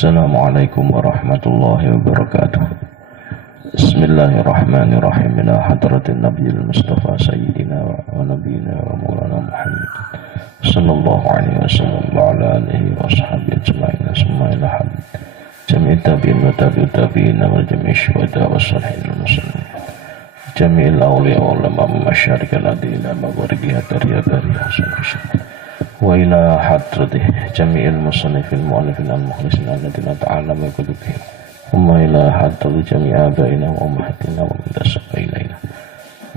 Assalamualaikum warahmatullahi wabarakatuh. Bismillahirrahmanirrahim. Ila hadratin nabiyil mustafa sayyidina wa nabiyina wa maulana Muhammad sallallahu alaihi wasallam wa ala alihi wa sahbihi ajma'in. Summa ila hamd jami'i tabi'in wa tabi'ut tabi'in wal jami'i syuhada wa salihin wal muslimin jami'il awliya wal ulama masyariq al-adina maghribiha tariyabariha sunni wa ila hadratih jami'il musannifin mu'allifin al-mukhlisin alladhina ta'alamu kutubihim wa ila hadrati jami'i abaina wa ummahatina wa min tasabba ilaina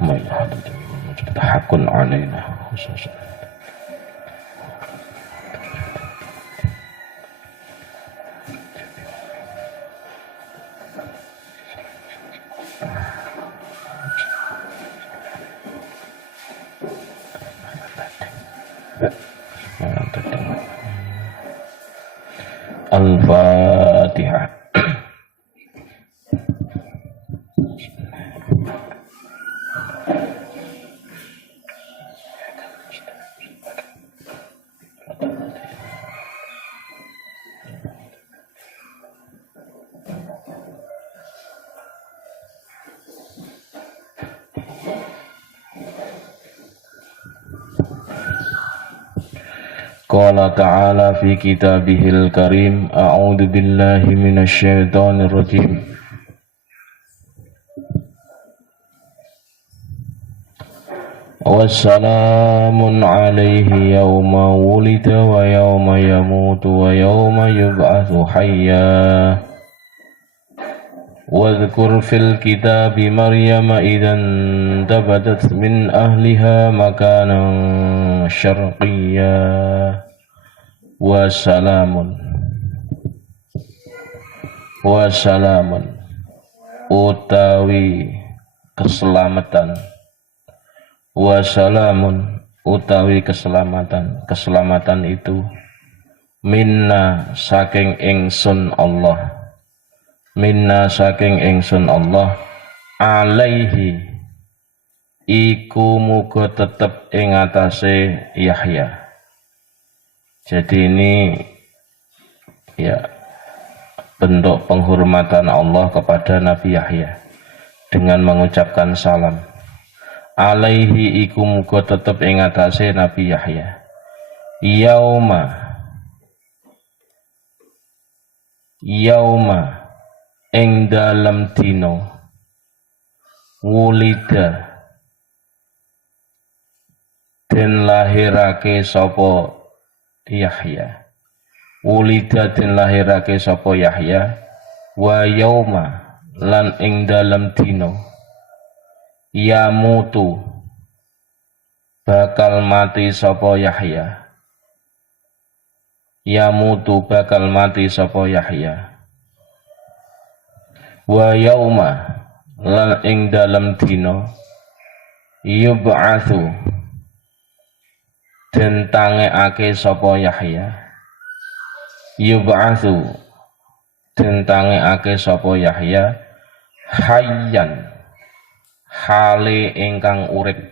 wa ila hadrati jami'il mujibta haqqun alaina khususan Al-Fatihah. Qala ta'ala fi kitabihil karim, a'udzu billahi minasy syaithanir rajim. Wassalamun alaihi yawma wulida wa yawma yamutu wa yawma yub'atsu hayya. Wadhkur fil kitabi Maryam idzan tabadat min ahliha makanan syarqiyya. Wassalamun utawi keselamatan, wassalamun utawi keselamatan itu minna saking ingsun Allah, minna saking ingsun Allah, alaihi iku muga tetep ing atase Yahya. Jadi ini ya bentuk penghormatan Allah kepada Nabi Yahya dengan mengucapkan salam. Alaihi iku muga tetep ing atase Nabi Yahya. Yauma ing dalem dina wulida den lahirake sapa Yahya, wulida den lahirake sapa Yahya, wa yauma lan ing dalem dina yamutu bakal mati sapa Yahya, yamutu bakal mati sapa Yahya, wa yauma lan ing dalem dina yub'atsu den tangekake sapa Yahya, yub'atsu den tangekake sapa Yahya hayyan hale ingkang urip,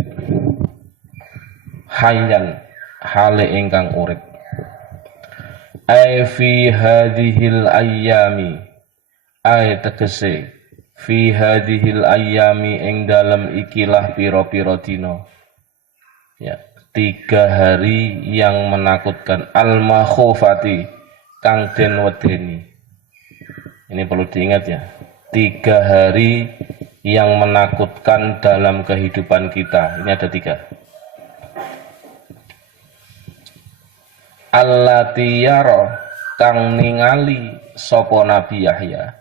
hayyan hale ingkang urip, ai fi hadhil ayyami, ai tegese fi hadhil ayyami ing dalem ikilah pira-pira dina, ya 3 hari yang menakutkan, al-makhufati kang den wedeni. Ini perlu diingat ya, 3 hari yang menakutkan dalam kehidupan kita. Ini ada 3. Allati yara kang ningali sapa Nabi Yahya,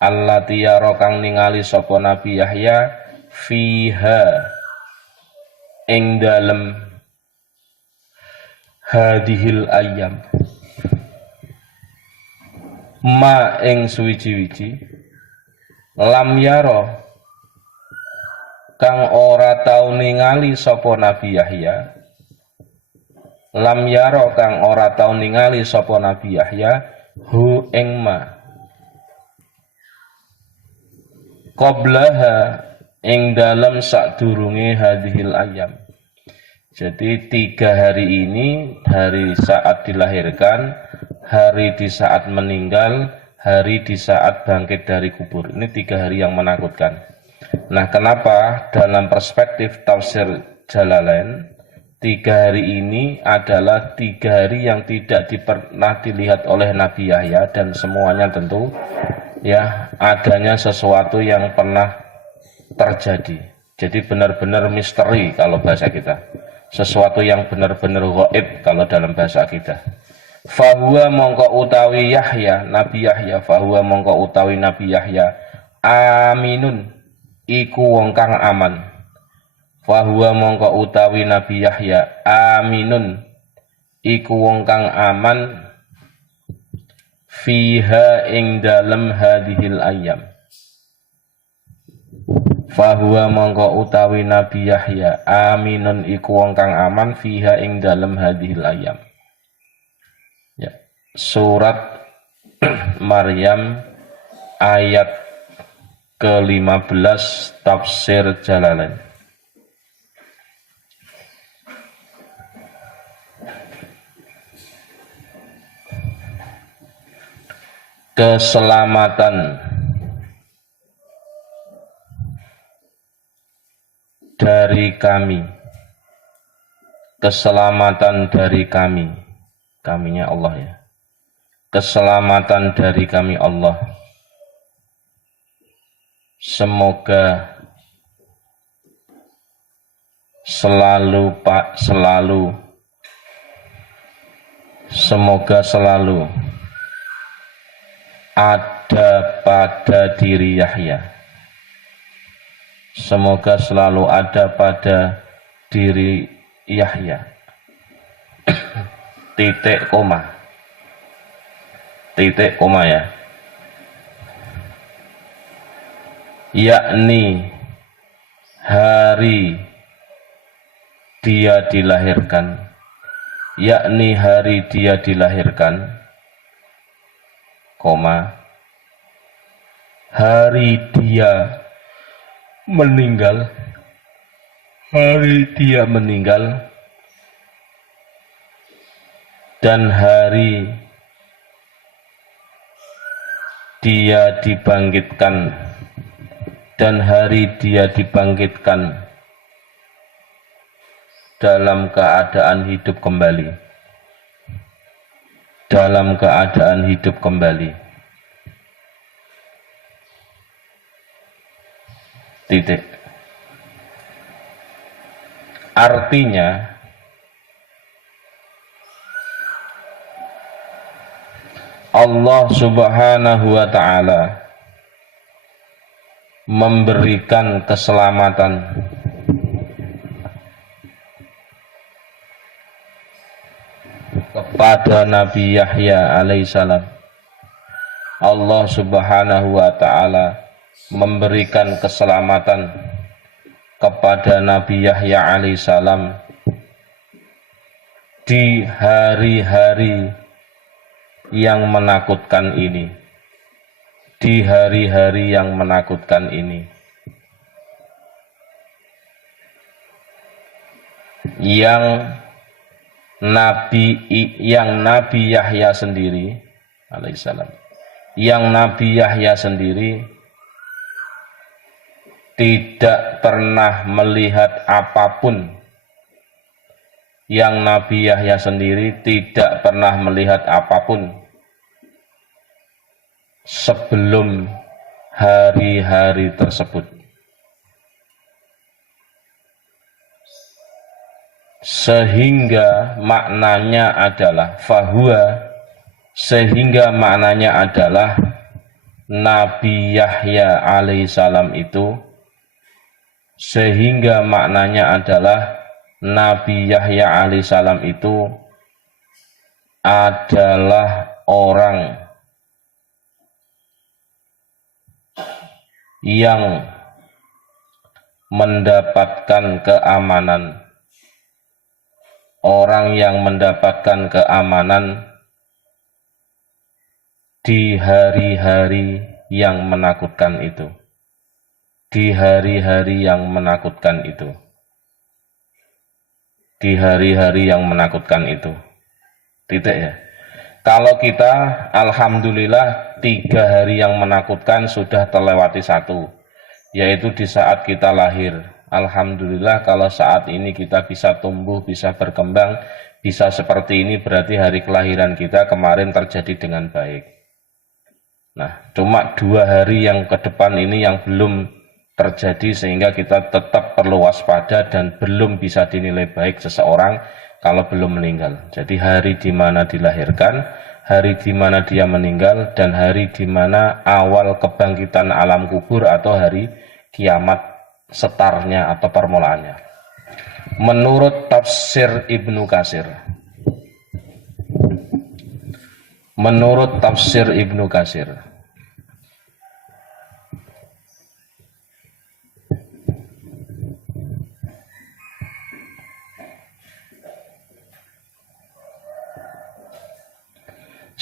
allati yara kang ningali sapa Nabi Yahya fiha ing dalem hadhil ayyam ma ing suwiji-wiji lam yara kang ora tau ningali sapa Nabi Yahya, lam yara kang ora tau ningali sapa Nabi Yahya hu ing ma qablaha ing dalem sadurunge hadhil ayyam. Jadi 3 hari ini, hari saat dilahirkan, hari di saat meninggal, hari di saat bangkit dari kubur. Ini 3 hari yang menakutkan. Nah, kenapa dalam perspektif tafsir Jalalain 3 hari ini adalah 3 hari yang tidak pernah dilihat oleh Nabi Yahya, dan semuanya tentu ya adanya sesuatu yang pernah terjadi. Jadi benar-benar misteri kalau bahasa kita, sesuatu yang benar-benar gaib kalau dalam bahasa kita. Fahuwa mongko utawi Yahya, Nabi Yahya, fahuwa mongko utawi Nabi Yahya aminun iku wong kang aman. Fahuwa mongko utawi Nabi Yahya aminun iku wong kang aman fiha ing dalem hadhil ayyam. Fahuwa mongko utawi Nabi Yahya aminun iku wong kang aman fiha ing dalem hadhil ayyam. Ya, surat Maryam ayat ke-15 tafsir Jalalain. Keselamatan dari kami, keselamatan dari kami, kaminya Allah ya, keselamatan dari kami Allah, semoga semoga selalu ada pada diri Yahya. Semoga selalu ada pada diri Yahya. Titik koma ya. Yakni hari dia dilahirkan. Yakni hari dia dilahirkan, koma, hari dia meninggal, hari dia meninggal, dan hari dia dibangkitkan, dan hari dia dibangkitkan dalam keadaan hidup kembali, dalam keadaan hidup kembali. Titik. Artinya Allah Subhanahu wa ta'ala memberikan keselamatan kepada Nabi Yahya alaihissalam. Allah Subhanahu wa ta'ala memberikan keselamatan kepada Nabi Yahya alaihissalam di hari-hari yang menakutkan ini, di hari-hari yang menakutkan ini, yang Nabi Yahya sendiri alaihissalam, yang Nabi Yahya sendiri tidak pernah melihat apapun, yang Nabi Yahya sendiri tidak pernah melihat apapun sebelum hari-hari tersebut. Sehingga maknanya adalah sehingga maknanya adalah Nabi Yahya alaihissalam itu, sehingga maknanya adalah Nabi Yahya alaihissalam itu adalah orang yang mendapatkan keamanan, orang yang mendapatkan keamanan di hari-hari yang menakutkan itu, di hari-hari yang menakutkan itu, di hari-hari yang menakutkan itu. Titik ya. Kalau kita alhamdulillah 3 hari yang menakutkan sudah terlewati 1, yaitu di saat kita lahir. Alhamdulillah kalau saat ini kita bisa tumbuh, bisa berkembang, bisa seperti ini, berarti hari kelahiran kita kemarin terjadi dengan baik. Nah, cuma 2 hari yang ke depan ini yang belum terjadi, sehingga kita tetap perlu waspada dan belum bisa dinilai baik seseorang kalau belum meninggal. Jadi hari di mana dilahirkan, hari di mana dia meninggal, dan hari di mana awal kebangkitan alam kubur atau hari kiamat setarnya atau permulaannya. Menurut tafsir Ibnu Katsir,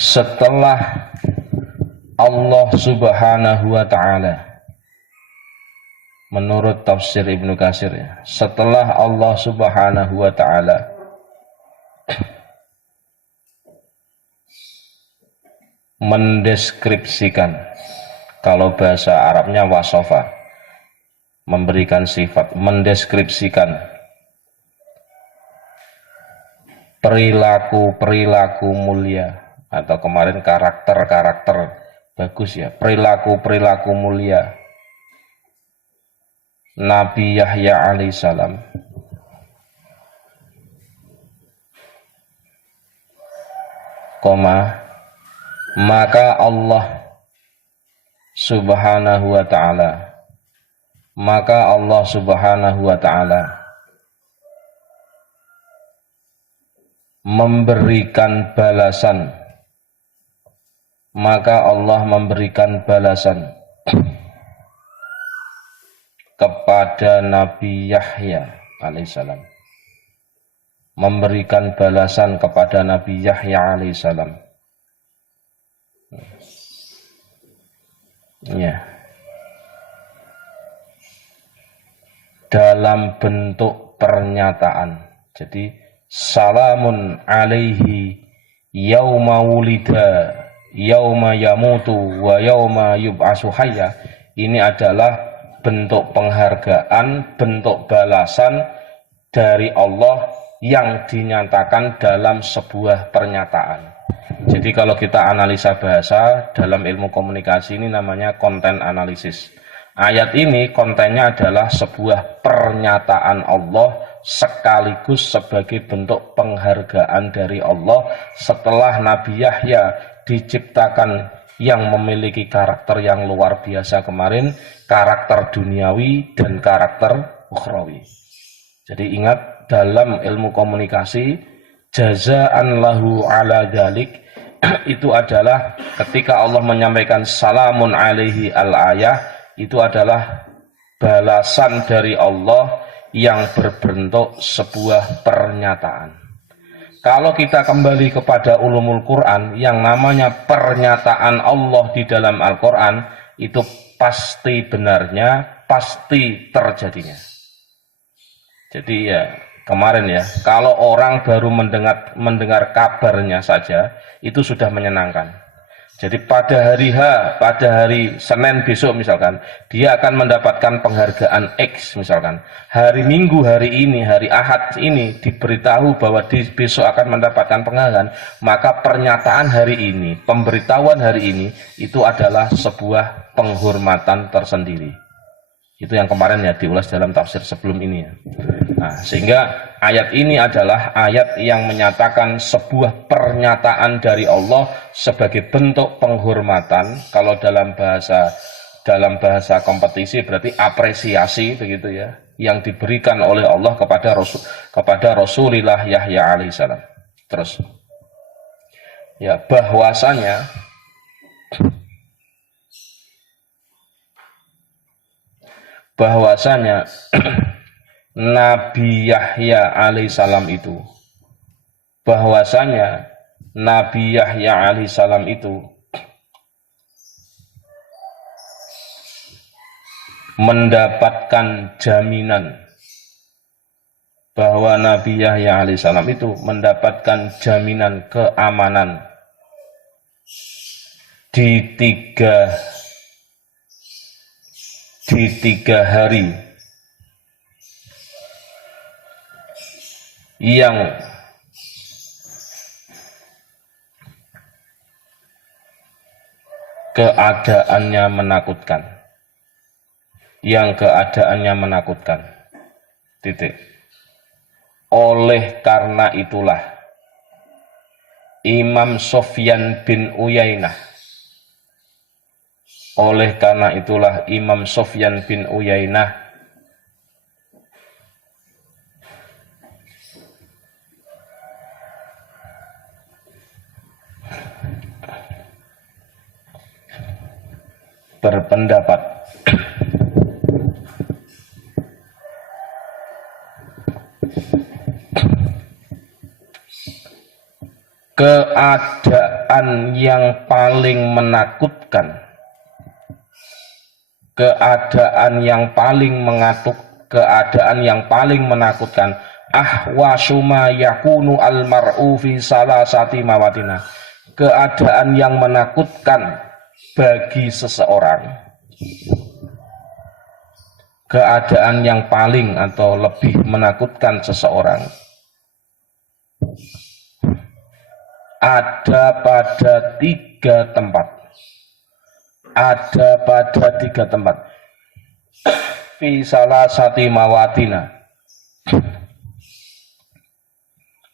setelah Allah Subhanahu wa ta'ala, menurut tafsir Ibnu Katsir ya, setelah Allah Subhanahu wa ta'ala mendeskripsikan, kalau bahasa Arabnya wasofa, memberikan sifat, mendeskripsikan perilaku-perilaku mulia, atau kemarin karakter-karakter bagus ya, perilaku-perilaku mulia Nabi Yahya alaihissalam, maka Allah Subhanahu wa ta'ala memberikan balasan, kepada Nabi Yahya alaihissalam, memberikan balasan kepada Nabi Yahya alaihissalam. Ya. Dalam bentuk pernyataan. Jadi salamun alaihi yauma wulida yauma yamutu wa yauma yub'asu hayya. Ini adalah bentuk penghargaan, bentuk balasan dari Allah yang dinyatakan dalam sebuah pernyataan. Jadi kalau kita analisa bahasa dalam ilmu komunikasi, ini namanya konten analisis. Ayat ini kontennya adalah sebuah pernyataan Allah sekaligus sebagai bentuk penghargaan dari Allah setelah Nabi Yahya diciptakan yang memiliki karakter yang luar biasa kemarin, karakter duniawi dan karakter ukhrawi. Jadi ingat, dalam ilmu komunikasi, jazaan lahu ala dzalik itu adalah ketika Allah menyampaikan salamun alaihi al-ayah, itu adalah balasan dari Allah yang berbentuk sebuah pernyataan. Kalau kita kembali kepada ulumul Quran, yang namanya pernyataan Allah di dalam Al-Quran, itu pasti benarnya, pasti terjadinya. Jadi ya, kemarin ya, kalau orang baru mendengar kabarnya saja, itu sudah menyenangkan. Jadi pada hari pada hari Senin besok misalkan, dia akan mendapatkan penghargaan X misalkan. Hari Minggu hari ini, hari Ahad ini diberitahu bahwa besok akan mendapatkan penghargaan, maka pernyataan hari ini, pemberitahuan hari ini, itu adalah sebuah penghormatan tersendiri. Itu yang kemarin ya diulas dalam tafsir sebelum ini ya. Nah, sehingga ayat ini adalah ayat yang menyatakan sebuah pernyataan dari Allah sebagai bentuk penghormatan. Kalau dalam bahasa kompetisi berarti apresiasi begitu ya, yang diberikan oleh Allah kepada Rasulullah Yahya alaihissalam. Terus ya, bahwasanya Nabi Yahya alaihissalam itu mendapatkan jaminan, bahwa Nabi Yahya alaihissalam itu mendapatkan jaminan keamanan di tiga hari yang keadaannya menakutkan. Titik. Oleh karena itulah Imam Sufyan bin Uyainah berpendapat keadaan yang paling menakutkan ahwasuma yakunu almar'u fi salasati mawatina, keadaan yang menakutkan bagi seseorang, keadaan yang paling atau lebih menakutkan seseorang ada pada tiga tempat. Fi salasati mawatina.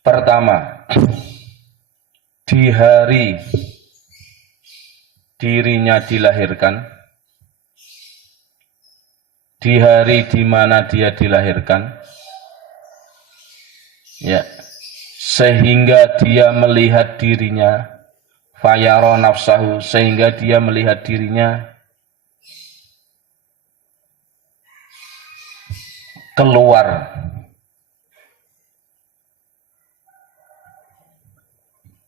Pertama, di hari dirinya dilahirkan, di hari di mana dia dilahirkan, ya, sehingga dia melihat dirinya, fayara nafsahu, sehingga dia melihat dirinya keluar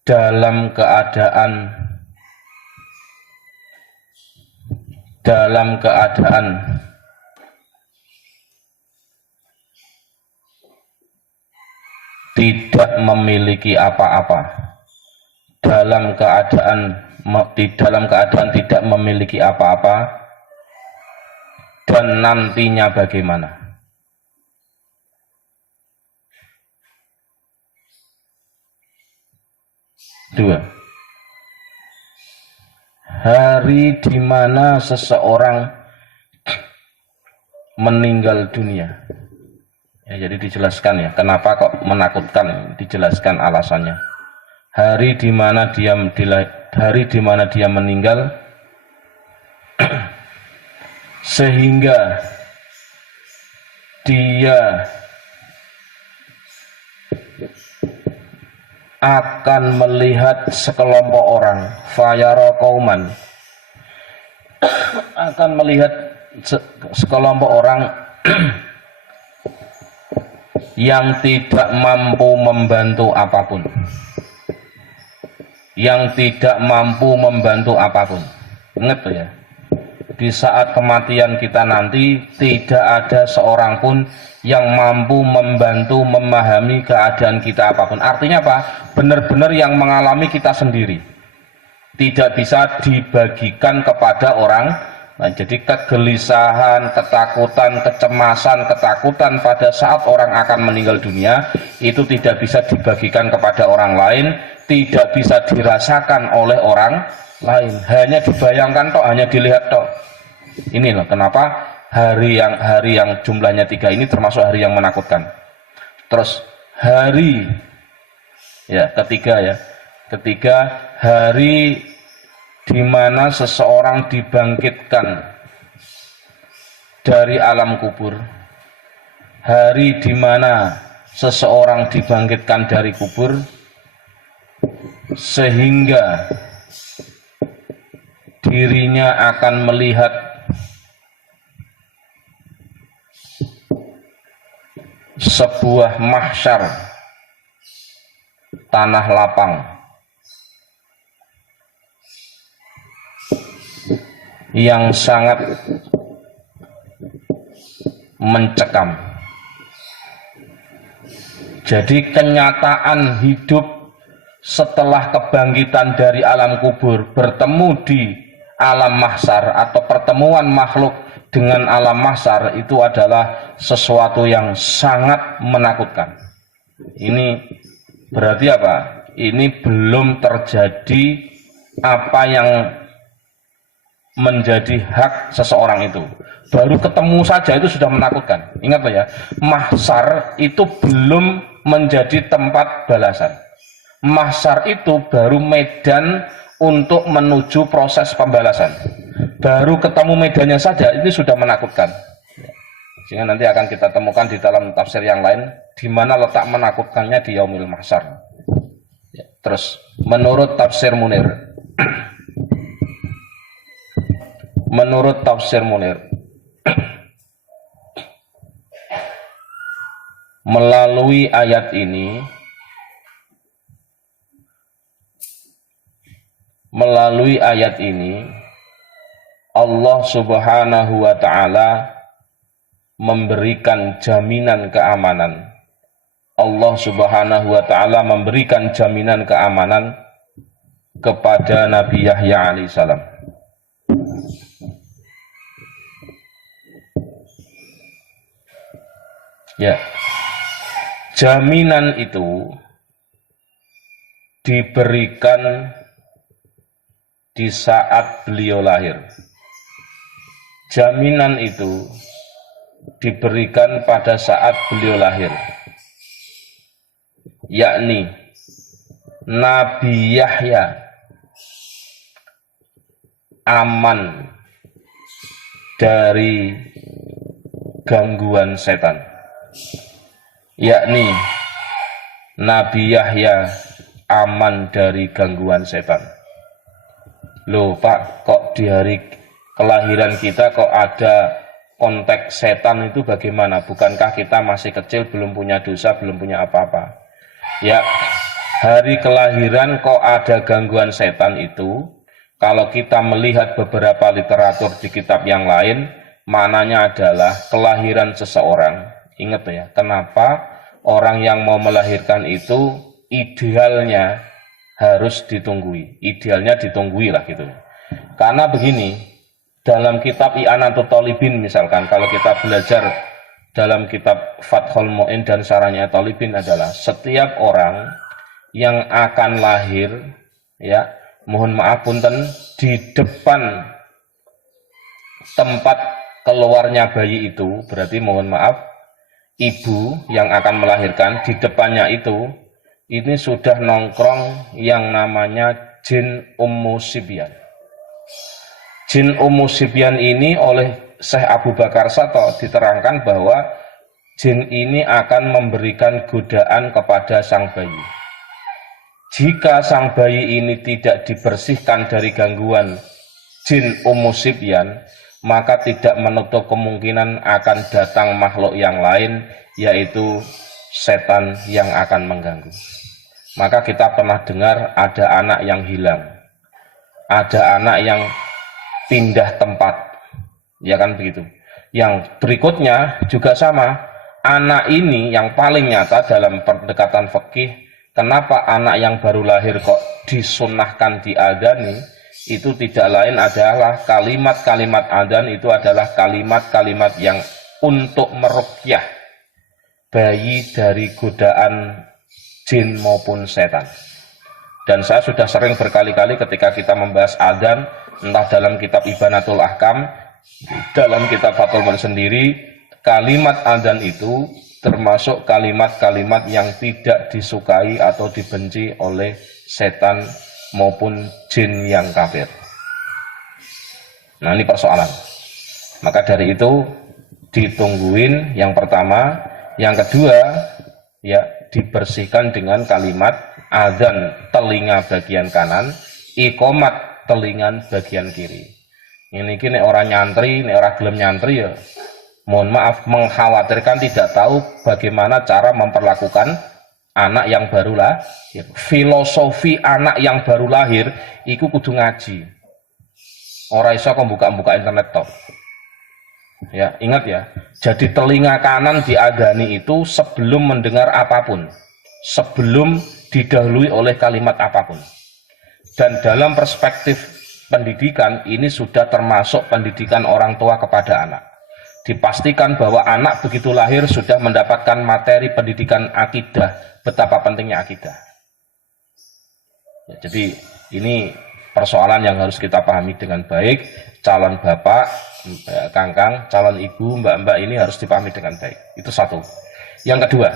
dalam keadaan tidak memiliki apa-apa, dalam keadaan tidak memiliki apa-apa, dan nantinya bagaimana. Dua, hari di mana seseorang meninggal dunia. Ya, jadi dijelaskan ya, kenapa kok menakutkan, dijelaskan alasannya. Hari di mana dia meninggal sehingga dia akan melihat sekelompok orang, fayara qauman, akan melihat sekelompok orang yang tidak mampu membantu apapun, Ingat tuh ya, di saat kematian kita nanti tidak ada seorang pun yang mampu membantu memahami keadaan kita apapun. Artinya apa? Benar-benar yang mengalami kita sendiri, tidak bisa dibagikan kepada orang. Nah, jadi kegelisahan, ketakutan, ketakutan pada saat orang akan meninggal dunia itu tidak bisa dibagikan kepada orang lain, tidak bisa dirasakan oleh orang lain, hanya dibayangkan tok, hanya dilihat tok. Ini loh kenapa hari yang jumlahnya 3 ini termasuk hari yang menakutkan. Terus hari ya ketiga hari di mana seseorang dibangkitkan dari alam kubur, hari di mana seseorang dibangkitkan dari kubur sehingga dirinya akan melihat sebuah mahsyar, tanah lapang yang sangat mencekam. Jadi kenyataan hidup setelah kebangkitan dari alam kubur bertemu di alam mahsyar atau pertemuan makhluk dengan alam mahsyar itu adalah sesuatu yang sangat menakutkan. Ini berarti apa? Ini belum terjadi apa yang menjadi hak seseorang itu. Baru ketemu saja itu sudah menakutkan. Ingat ya, mahsyar itu belum menjadi tempat balasan. Mahsyar itu baru medan untuk menuju proses pembalasan. Baru ketemu medannya saja ini sudah menakutkan. Sehingga nanti akan kita temukan di dalam tafsir yang lain di mana letak menakutkannya di yaumil mahsyar. Terus menurut tafsir Munir, menurut tafsir Munir, melalui ayat ini, Allah Subhanahu wa ta'ala memberikan jaminan keamanan. Allah Subhanahu wa ta'ala memberikan jaminan keamanan kepada Nabi Yahya alaihissalam. Ya, jaminan itu diberikan di saat beliau lahir. Jaminan itu diberikan pada saat beliau lahir, yakni Nabi Yahya aman dari gangguan setan. Yakni Nabi Yahya aman dari gangguan setan. Loh Pak, kok di hari kelahiran kita kok ada kontak setan itu bagaimana? Bukankah kita masih kecil, belum punya dosa, belum punya apa-apa? Ya, hari kelahiran kok ada gangguan setan itu, kalau kita melihat beberapa literatur di kitab yang lain, maknanya adalah kelahiran seseorang. Ingat ya, kenapa orang yang mau melahirkan itu idealnya harus ditunggui. Idealnya ditunggui lah gitu. Karena begini, dalam kitab I'anatul Thalibin misalkan, kalau kita belajar dalam kitab Fathul Mu'in dan Syarahnya Thalibin adalah setiap orang yang akan lahir, ya, mohon maaf punten, di depan tempat keluarnya bayi itu, berarti mohon maaf, ibu yang akan melahirkan di depannya itu, ini sudah nongkrong yang namanya jin Ummu Sibyan. Jin Ummu Sibyan ini oleh Syekh Abu Bakar Sato diterangkan bahwa jin ini akan memberikan godaan kepada sang bayi. Jika sang bayi ini tidak dibersihkan dari gangguan jin Ummu Sibyan, maka tidak menutup kemungkinan akan datang makhluk yang lain, yaitu setan yang akan mengganggu. Maka kita pernah dengar ada anak yang hilang, ada anak yang pindah tempat, ya kan begitu. Yang berikutnya juga sama, anak ini yang paling nyata dalam pendekatan fikih. Kenapa anak yang baru lahir kok disunnahkan diadzani? Itu tidak lain adalah kalimat-kalimat adzan itu adalah kalimat-kalimat yang untuk meruqyah bayi dari godaan jin maupun setan. Dan saya sudah sering berkali-kali ketika kita membahas adzan, entah dalam kitab Ibanatul Ahkam, dalam kitab Fathul Mu'in sendiri, kalimat adzan itu termasuk kalimat-kalimat yang tidak disukai atau dibenci oleh setan maupun jin yang kafir. Nah, ini persoalan. Maka dari itu ditungguin yang pertama, yang kedua ya dibersihkan dengan kalimat azan telinga bagian kanan, iqomat telinga bagian kiri. Ini kini orang nyantri, ini orang gelem nyantri ya. Mohon maaf, mengkhawatirkan tidak tahu bagaimana cara memperlakukan anak yang baru lahir. Filosofi anak yang baru lahir iku kudu ngaji. Ora iso kok buka-buka internet tok. Ya, ingat ya. Jadi telinga kanan diadani itu sebelum mendengar apapun. Sebelum didahului oleh kalimat apapun. Dan dalam perspektif pendidikan ini sudah termasuk pendidikan orang tua kepada anak. Dipastikan bahwa anak begitu lahir sudah mendapatkan materi pendidikan akidah, betapa pentingnya akidah. Ya, jadi ini persoalan yang harus kita pahami dengan baik. Calon bapak, kangkang, calon ibu, mbak-mbak ini harus dipahami dengan baik. Itu satu. Yang kedua,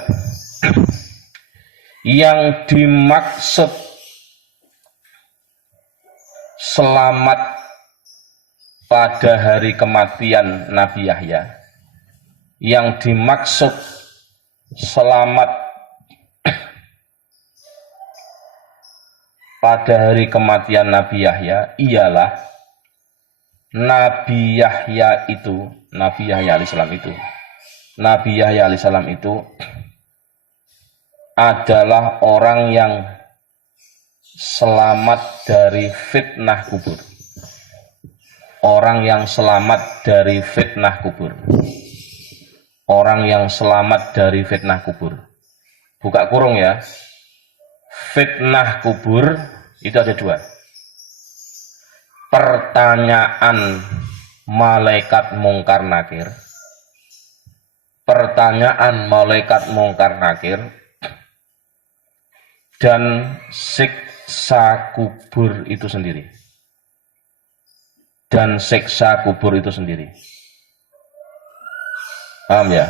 yang dimaksud selamat pada hari kematian Nabi Yahya, yang dimaksud selamat pada hari kematian Nabi Yahya ialah Nabi Yahya alaihissalam itu adalah orang yang selamat dari fitnah kubur. Orang yang selamat dari fitnah kubur. Orang yang selamat dari fitnah kubur. Buka kurung ya. Fitnah kubur itu ada dua. Pertanyaan malaikat mungkar nakir. Pertanyaan malaikat mungkar nakir. Dan siksa kubur itu sendiri. Dan siksa kubur itu sendiri. Paham ya?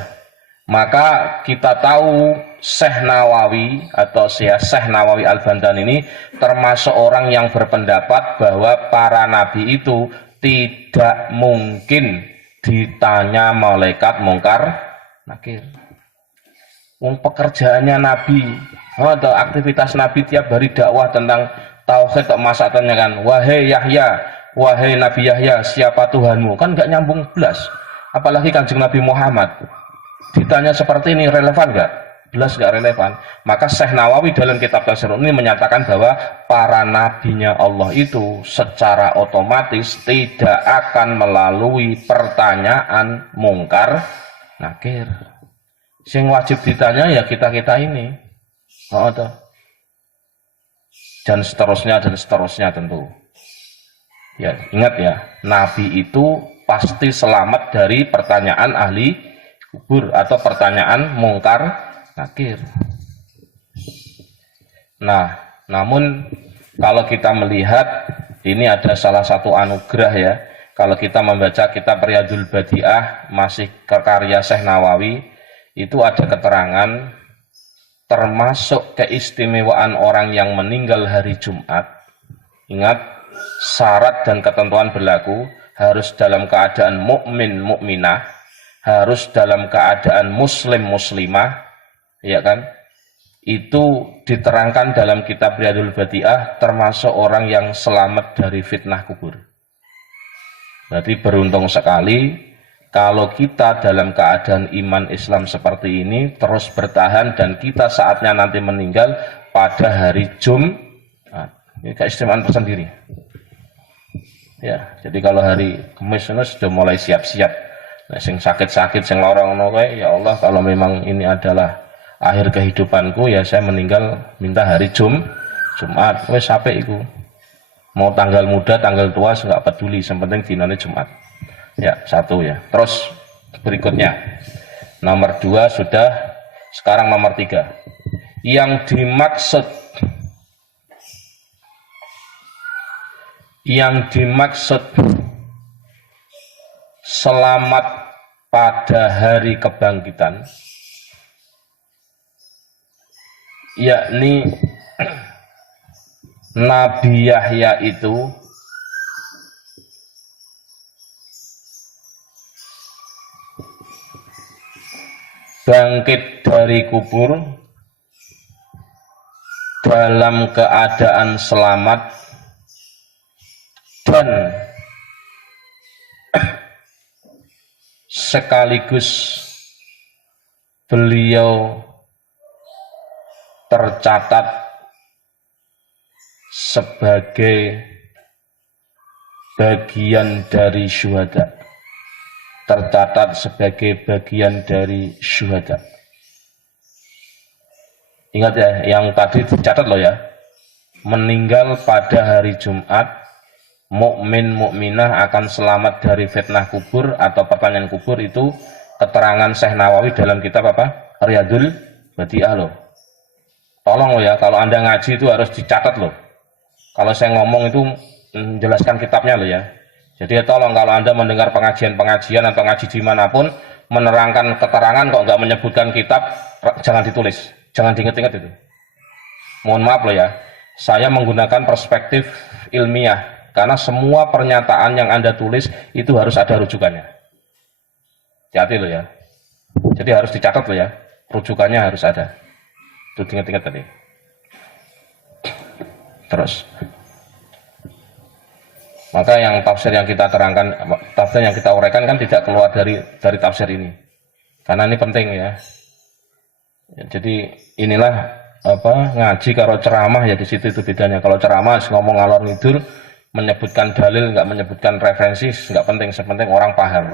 Maka kita tahu Syekh Nawawi atau Syekh Nawawi Al-Bandan ini termasuk orang yang berpendapat bahwa para nabi itu tidak mungkin ditanya malaikat mungkar nakir. Pekerjaannya nabi atau aktivitas nabi tiap hari dakwah tentang tauhid, masa tanyakan, wahai Yahya, wahai Nabi Yahya, siapa Tuhanmu? Kan nggak nyambung belas. Apalagi Kanjeng Nabi Muhammad ditanya seperti ini, relevan nggak? Belas nggak relevan. Maka Syekh Nawawi dalam kitab Tafsir ini menyatakan bahwa para nabinya Allah itu secara otomatis tidak akan melalui pertanyaan mungkar nakir. Yang wajib ditanya ya kita ini. Dan seterusnya tentu. Ya, ingat ya, nabi itu pasti selamat dari pertanyaan ahli kubur atau pertanyaan mungkar nakir. Nah, namun kalau kita melihat ini ada salah satu anugerah ya. Kalau kita membaca kitab Riyadul Badi'ah masih karya Syekh Nawawi, itu ada keterangan termasuk keistimewaan orang yang meninggal hari Jumat. Ingat, syarat dan ketentuan berlaku, harus dalam keadaan mukmin mukminah, harus dalam keadaan muslim muslimah, ya kan? Itu diterangkan dalam kitab Riyadul Badi'ah termasuk orang yang selamat dari fitnah kubur. Berarti beruntung sekali kalau kita dalam keadaan iman Islam seperti ini terus bertahan dan kita saatnya nanti meninggal pada hari Jumat. Ini keistimewaan tersendiri. Ya, jadi kalau hari Kamis ini sudah mulai siap-siap. Nah, sing sakit-sakit, sing lorong ya Allah, kalau memang ini adalah akhir kehidupanku, ya saya meninggal minta hari Jumat. Wes sampai iku. Mau tanggal muda, tanggal tua, nggak peduli, yang penting dinane Jumat. Ya, satu ya. Terus berikutnya, nomor 2 sudah, sekarang nomor 3. Yang dimaksud selamat pada hari kebangkitan, yakni Nabi Yahya itu bangkit dari kubur dalam keadaan selamat dan sekaligus beliau tercatat sebagai bagian dari syuhada, tercatat sebagai bagian dari syuhada. Ingat ya, yang tadi dicatat loh ya. Meninggal pada hari Jumat, mukmin mukminah akan selamat dari fitnah kubur atau pertanyaan kubur, itu keterangan Syekh Nawawi dalam kitab apa? Riyadul Badi'ah loh. Tolong loh ya, kalau Anda ngaji itu harus dicatat loh. Kalau saya ngomong itu menjelaskan kitabnya loh ya. Jadi ya tolong kalau Anda mendengar pengajian-pengajian atau ngaji dimanapun, menerangkan keterangan kok nggak menyebutkan kitab, jangan ditulis, jangan diinget-inget itu. Mohon maaf loh ya, saya menggunakan perspektif ilmiah, karena semua pernyataan yang Anda tulis itu harus ada rujukannya. Hati-hati loh ya. Jadi harus dicatat loh ya, rujukannya harus ada. Itu ingat-ingat tadi. Terus, maka yang tafsir yang kita terangkan, tafsir yang kita uraikan kan tidak keluar dari tafsir ini, karena ini penting ya. Jadi inilah apa, ngaji karo ceramah ya, di situ itu bedanya. Kalau ceramah ngomong ngalor ngidul, menyebutkan dalil nggak menyebutkan referensi nggak penting, sepenting orang paham.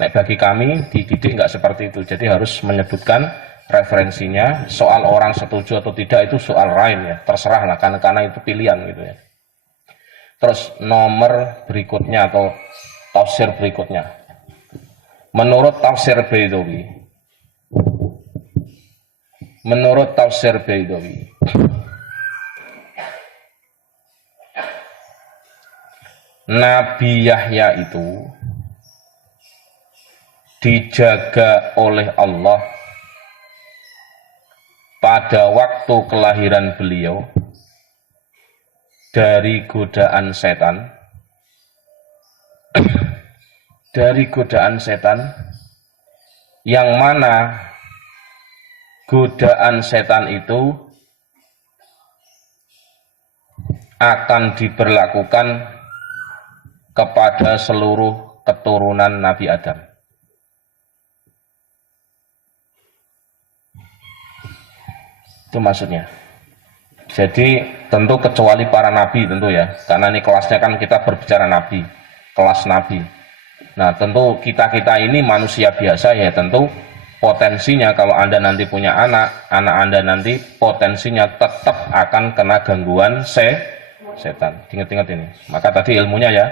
Nah, bagi kami dididik nggak seperti itu, jadi harus menyebutkan referensinya. Soal orang setuju atau tidak itu soal lain ya, terserah lah, karena itu pilihan gitu ya. Terus nomor berikutnya atau tafsir berikutnya, menurut tafsir Baidawi, Nabi Yahya itu dijaga oleh Allah pada waktu kelahiran beliau dari godaan setan, yang mana godaan setan itu akan diberlakukan kepada seluruh keturunan Nabi Adam. Itu maksudnya. Jadi tentu kecuali para nabi tentu ya, karena ini kelasnya kan kita berbicara nabi, kelas nabi. Nah tentu kita ini manusia biasa ya, tentu potensinya kalau Anda nanti punya anak Anda nanti potensinya tetap akan kena gangguan setan. Ingat-ingat ini. Maka tadi ilmunya ya,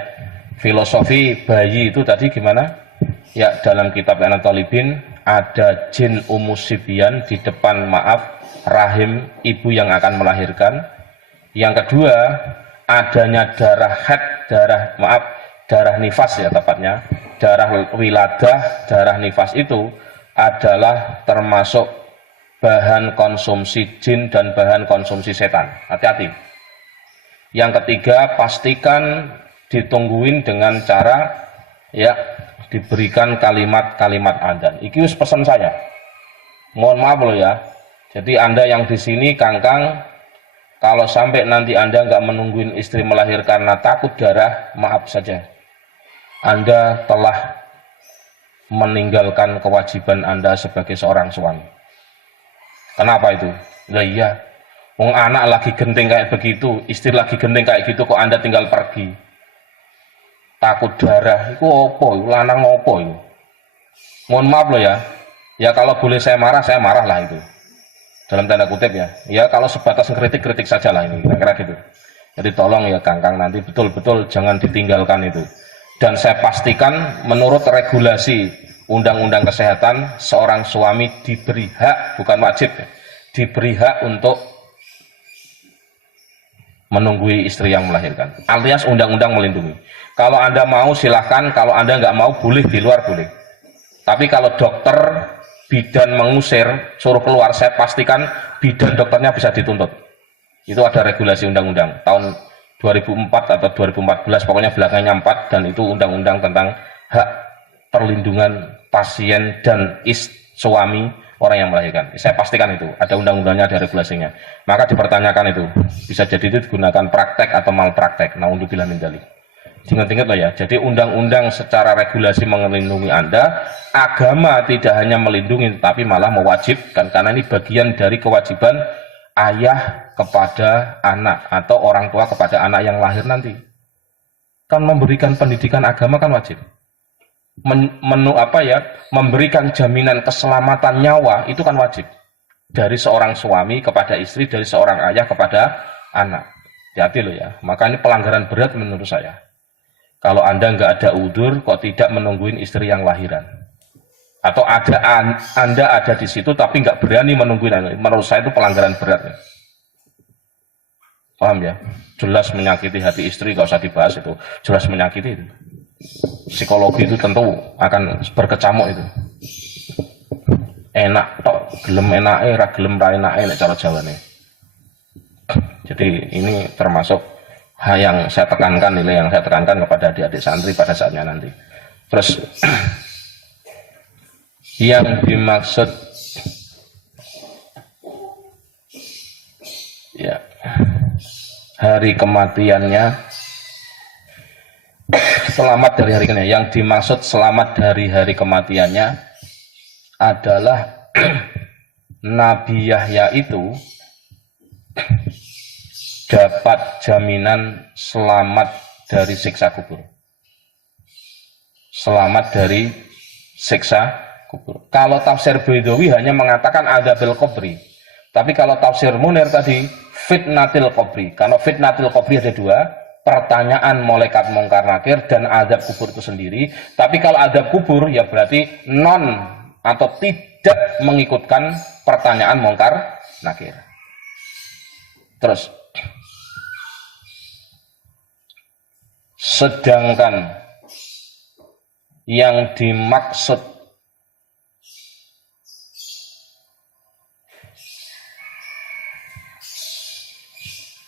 filosofi bayi itu tadi gimana? Ya dalam kitab An-Talibin ada jin umusibian di depan rahim ibu yang akan melahirkan. Yang kedua, adanya darah haid, darah nifas ya tepatnya, darah wiladah, darah nifas itu adalah termasuk bahan konsumsi jin dan bahan konsumsi setan. Hati-hati. Yang ketiga, pastikan ditungguin dengan cara ya diberikan kalimat-kalimat adzan. Iki wis pesan saya. Mohon maaf loh ya. Jadi Anda yang di sini kangkang, kalau sampai nanti Anda nggak menungguin istri melahirkan karena takut darah, maaf saja. Anda telah meninggalkan kewajiban Anda sebagai seorang suami. Kenapa itu? Lah iya, wong anak lagi genting kayak begitu, istri lagi genting kayak gitu, kok Anda tinggal pergi? Takut darah, itu opo? Lanang opo itu? Mohon maaf loh ya. Ya kalau boleh saya marah lah itu. Dalam tanda kutip ya, ya kalau sebatas kritik saja lah ini, kira-kira gitu. Jadi tolong ya kangkang nanti betul-betul jangan ditinggalkan itu. Dan saya pastikan menurut regulasi undang-undang kesehatan, seorang suami diberi hak, bukan wajib ya, diberi hak untuk menunggui istri yang melahirkan, alias undang-undang melindungi. Kalau Anda mau silahkan, kalau Anda nggak mau boleh di luar boleh. Tapi kalau dokter bidan mengusir, suruh keluar, saya pastikan bidan dokternya bisa dituntut. Itu ada regulasi undang-undang tahun 2004 atau 2014, pokoknya belakangnya 4, dan itu undang-undang tentang hak perlindungan pasien dan suami orang yang melahirkan. Saya pastikan itu ada undang-undangnya, ada regulasinya. Maka dipertanyakan itu, bisa jadi itu digunakan praktek atau malpraktek. Naudzubillah min dzalik. Ingat-ingat loh ya, jadi undang-undang secara regulasi melindungi Anda, agama tidak hanya melindungi tapi malah mewajibkan, karena ini bagian dari kewajiban ayah kepada anak atau orang tua kepada anak yang lahir nanti. Kan memberikan pendidikan agama kan wajib. Memberikan jaminan keselamatan nyawa itu kan wajib. dari seorang suami kepada istri, dari seorang ayah kepada anak. Hati-hati loh ya. Maka ini pelanggaran berat menurut saya. Kalau Anda nggak ada udzur, kok tidak menungguin istri yang lahiran? Atau Anda ada di situ tapi nggak berani menungguin? Menurut saya itu pelanggaran berat. Ya. Paham ya? Jelas menyakiti hati istri, nggak usah dibahas itu. Jelas menyakiti itu. Psikologi itu tentu akan berkecamuk itu. Enak tok, gelem enake, ra gelem ra enake nek cara Jawane. Jadi ini termasuk hal yang saya tekankan, nilai yang saya tekankan kepada adik-adik santri pada saatnya nanti. Terus yang dimaksud ya hari kematiannya selamat dari hari kematiannya. Yang dimaksud selamat dari hari kematiannya adalah Nabi Yahya itu dapat jaminan selamat dari siksa kubur. Selamat dari siksa kubur. Kalau tafsir Baidawi hanya mengatakan adzabil qabri. Tapi kalau tafsir Munir tadi fitnatil qabri. Kalau fitnatil qabri ada dua, pertanyaan malaikat mungkar nakir dan azab kubur itu sendiri. Tapi kalau azab kubur ya berarti non atau tidak mengikutkan pertanyaan mungkar nakir. Terus sedangkan yang dimaksud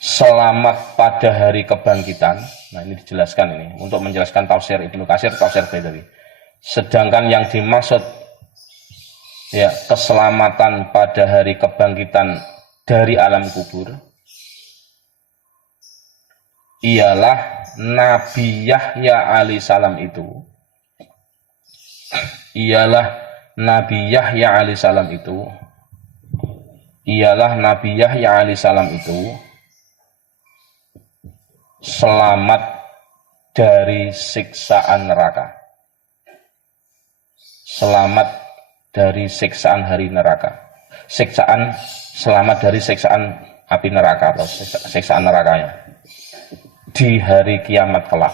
selamat pada hari kebangkitan, nah ini dijelaskan ini untuk menjelaskan tafsir Ibnu Katsir, tafsir Baidawi. Sedangkan yang dimaksud ya keselamatan pada hari kebangkitan dari alam kubur ialah Nabi Yahya alaihissalam itu selamat dari siksaan neraka, selamat dari siksaan hari neraka, selamat dari siksaan api neraka atau siksaan nerakanya di hari kiamat kelak.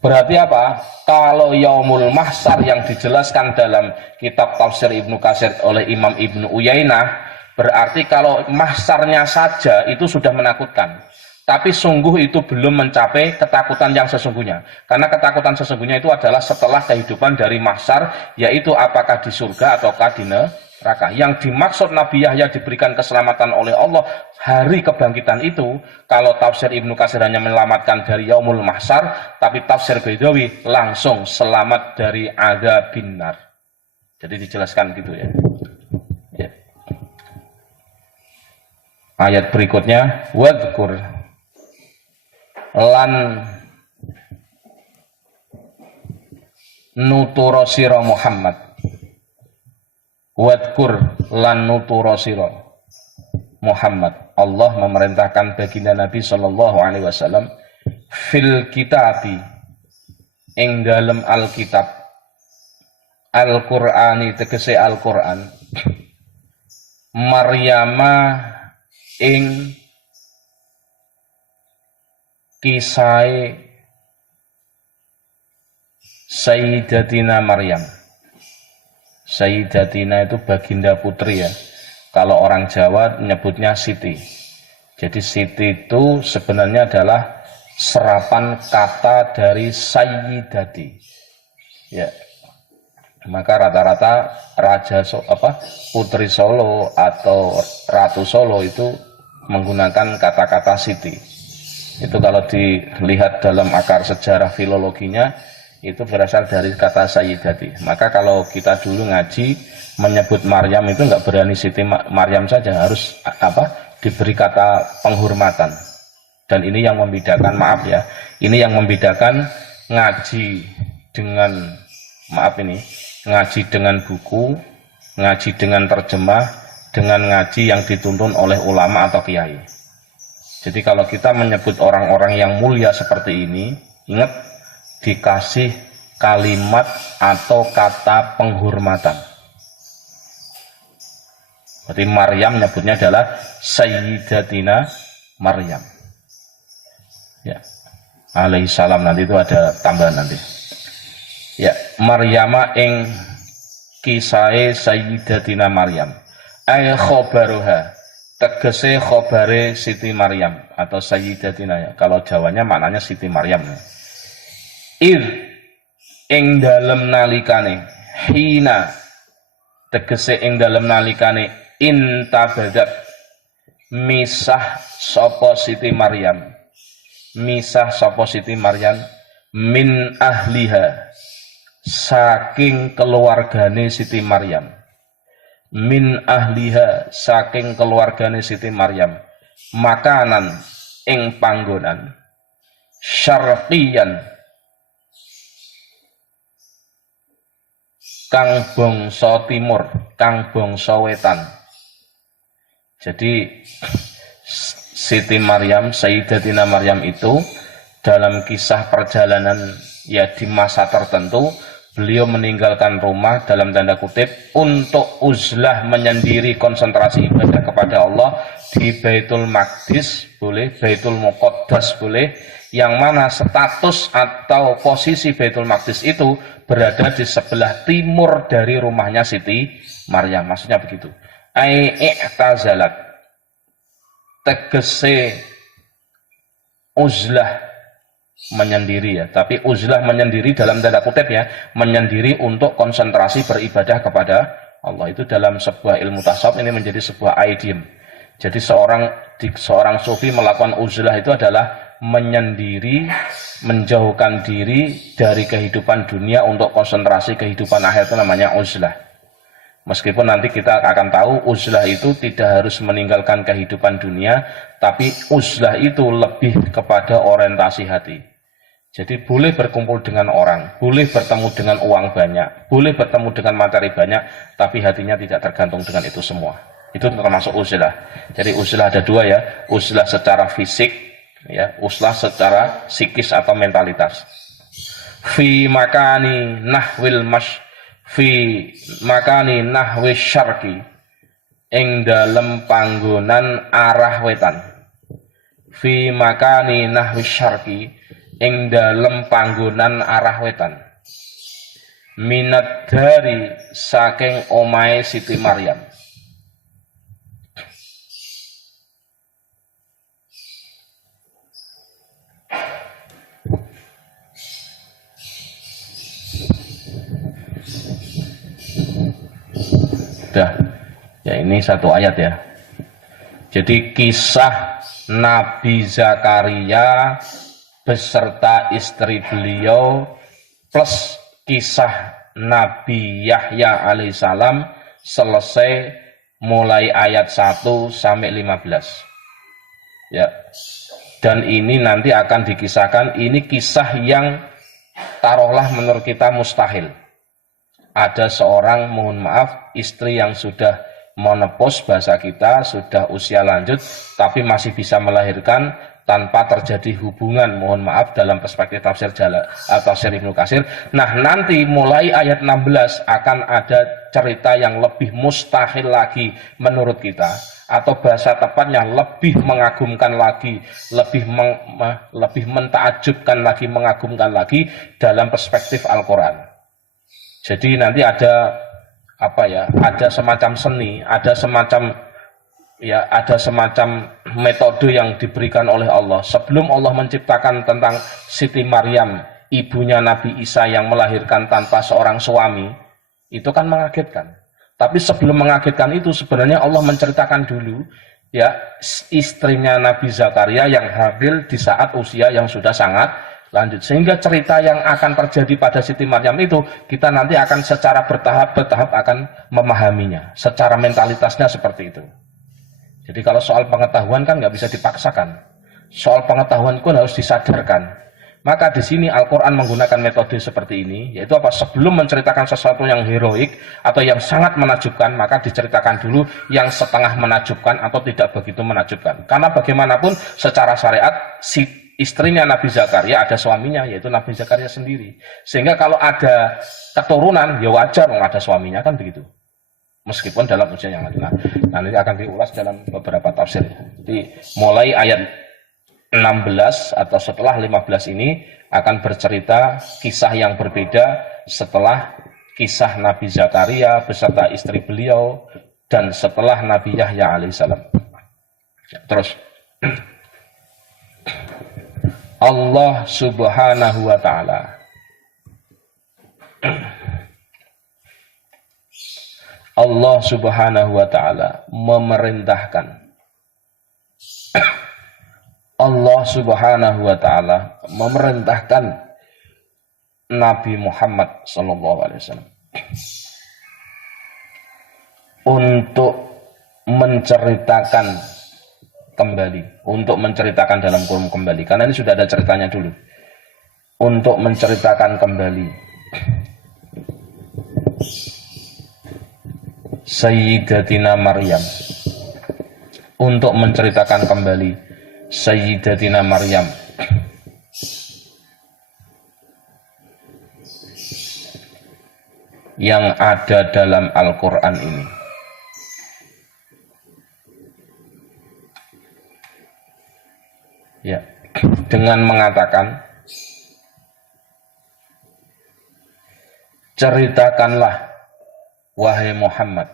Berarti apa? Kalau yaumul mahsyar yang dijelaskan dalam kitab tafsir Ibnu Katsir oleh Imam Ibnu Uyainah, berarti kalau mahsyarnya saja itu sudah menakutkan. Tapi sungguh itu belum mencapai ketakutan yang sesungguhnya. Karena ketakutan sesungguhnya itu adalah setelah kehidupan dari mahsyar, yaitu apakah di surga ataukah di neraka. Yang dimaksud Nabi Yahya diberikan keselamatan oleh Allah hari kebangkitan itu, kalau tafsir Ibnu Katsir hanya menyelamatkan dari yaumul mahsyar, tapi tafsir Baidawi langsung selamat dari adzabin nar. Jadi dijelaskan gitu ya. Ayat berikutnya, wadhkur lan nuturo sira Muhammad, wadhkur lan nuturo sira Muhammad. Allah memerintahkan baginda Nabi sallallahu alaihi wasallam fil kitabi ing dalem Alkitab, Al-Qur'ani tegese Al-Qur'an, Maryama ing kisai Sayyidatina Maryam. Sayyidatina itu baginda putri ya. Kalau orang Jawa menyebutnya Siti. Jadi Siti itu sebenarnya adalah serapan kata dari Sayyidati. Ya. Maka rata-rata putri Solo atau Ratu Solo itu menggunakan kata-kata Siti. Itu kalau dilihat dalam akar sejarah filologinya itu berasal dari kata Sayyidati. Maka kalau kita dulu ngaji menyebut Maryam itu nggak berani Siti Maryam saja, harus diberi kata penghormatan. Dan ini yang membedakan, maaf ya, ini yang membedakan ngaji dengan ngaji dengan buku, ngaji dengan terjemah, dengan ngaji yang dituntun oleh ulama atau kiai. Jadi kalau kita menyebut orang-orang yang mulia seperti ini, ingat dikasih kalimat atau kata penghormatan. Berarti Maryam nyebutnya adalah Sayyidatina Maryam. Ya. Alaihi salam, nanti itu ada tambahan nanti. Ya, Maryama ing kisahe Sayyidatina Maryam. Ay khobaruha, tegese khobare Siti Maryam atau Sayyidatina ya. Kalau Jawanya maknanya Siti Maryam. Ing dalem nalikane hina, tegese ing dalem nalikane intabadat misah sapa Siti Maryam, misah sapa Siti Maryam min ahliha, saking keluargane Siti Maryam, min ahliha, saking keluargane Siti Maryam, makanan ing panggonan syarqiyan kang bangsa timur, kang bangsa wetan. Jadi Siti Maryam, Sayyidatina Maryam itu dalam kisah perjalanan ya di masa tertentu beliau meninggalkan rumah dalam tanda kutip untuk uzlah, menyendiri, konsentrasi ibadah kepada Allah di Baitul Maqdis boleh, Baitul Muqaddas boleh, yang mana status atau posisi Baitul Maqdis itu berada di sebelah timur dari rumahnya Siti Maryam. Maksudnya begitu. I'tazalat, tegese uzlah, menyendiri ya, tapi uzlah menyendiri dalam tanda kutip ya, menyendiri untuk konsentrasi beribadah kepada Allah. Itu dalam sebuah ilmu tasawuf ini menjadi sebuah idiom. Jadi seorang sufi melakukan uzlah itu adalah menyendiri, menjauhkan diri dari kehidupan dunia untuk konsentrasi kehidupan akhir, itu namanya uzlah. Meskipun nanti kita akan tahu uzlah itu tidak harus meninggalkan kehidupan dunia, tapi uzlah itu lebih kepada orientasi hati. Jadi boleh berkumpul dengan orang, boleh bertemu dengan uang banyak, boleh bertemu dengan materi banyak, tapi hatinya tidak tergantung dengan itu semua. Itu termasuk uzlah. Jadi uzlah ada dua ya, uzlah secara fisik, ya, uzlah secara psikis atau mentalitas. Fi makani nahwi syarqi, ing dalem panggonan arah wetan. Fi makani nahwi syarqi, ing dalem panggonan arah wetan. Minat dari saking omahe Siti Maryam. Ya, ini satu ayat ya. Jadi kisah Nabi Zakaria beserta istri beliau plus kisah Nabi Yahya alaihissalam selesai mulai ayat 1 sampai 15. Ya. Dan ini nanti akan dikisahkan, ini kisah yang taruhlah menurut kita mustahil. Ada seorang, mohon maaf, istri yang sudah menepus bahasa kita, sudah usia lanjut, tapi masih bisa melahirkan tanpa terjadi hubungan, mohon maaf, dalam perspektif tafsir Ibnu Katsir. Nah, nanti mulai ayat 16 akan ada cerita yang lebih mustahil lagi menurut kita, atau bahasa tepatnya lebih mengagumkan lagi, lebih mentakjubkan lagi, mengagumkan lagi dalam perspektif Al-Quran. Jadi nanti ada ada semacam seni, ada semacam metode yang diberikan oleh Allah. Sebelum Allah menciptakan tentang Siti Maryam, ibunya Nabi Isa yang melahirkan tanpa seorang suami, itu kan mengagetkan. Tapi sebelum mengagetkan itu sebenarnya Allah menceritakan dulu ya istrinya Nabi Zakaria yang hamil di saat usia yang sudah sangat lanjut, sehingga cerita yang akan terjadi pada Siti Maryam itu kita nanti akan secara bertahap akan memahaminya, secara mentalitasnya seperti itu. Jadi kalau soal pengetahuan kan nggak bisa dipaksakan, soal pengetahuan pun harus disadarkan. Maka di sini Al-Quran menggunakan metode seperti ini, yaitu sebelum menceritakan sesuatu yang heroik atau yang sangat menakjubkan, maka diceritakan dulu yang setengah menakjubkan atau tidak begitu menakjubkan. Karena bagaimanapun secara syariat istrinya Nabi Zakaria ada suaminya, yaitu Nabi Zakaria sendiri. Sehingga kalau ada keturunan, ya wajar ada suaminya, kan begitu. meskipun dalam ujian yang lain. Nah, nanti akan diulas dalam beberapa tafsir. Jadi mulai ayat 16 atau setelah 15 ini akan bercerita kisah yang berbeda setelah kisah Nabi Zakaria beserta istri beliau dan setelah Nabi Yahya alaihissalam. Terus Allah subhanahu wa ta'ala Allah subhanahu wa ta'ala memerintahkan Allah subhanahu wa ta'ala memerintahkan Nabi Muhammad sallallahu alaihi wasallam untuk menceritakan kembali, untuk menceritakan dalam kurung kembali, karena ini sudah ada ceritanya dulu, untuk menceritakan kembali Sayyidatina Maryam, untuk menceritakan kembali Sayyidatina Maryam yang ada dalam Al-Quran ini. Ya, dengan mengatakan, ceritakanlah wahai Muhammad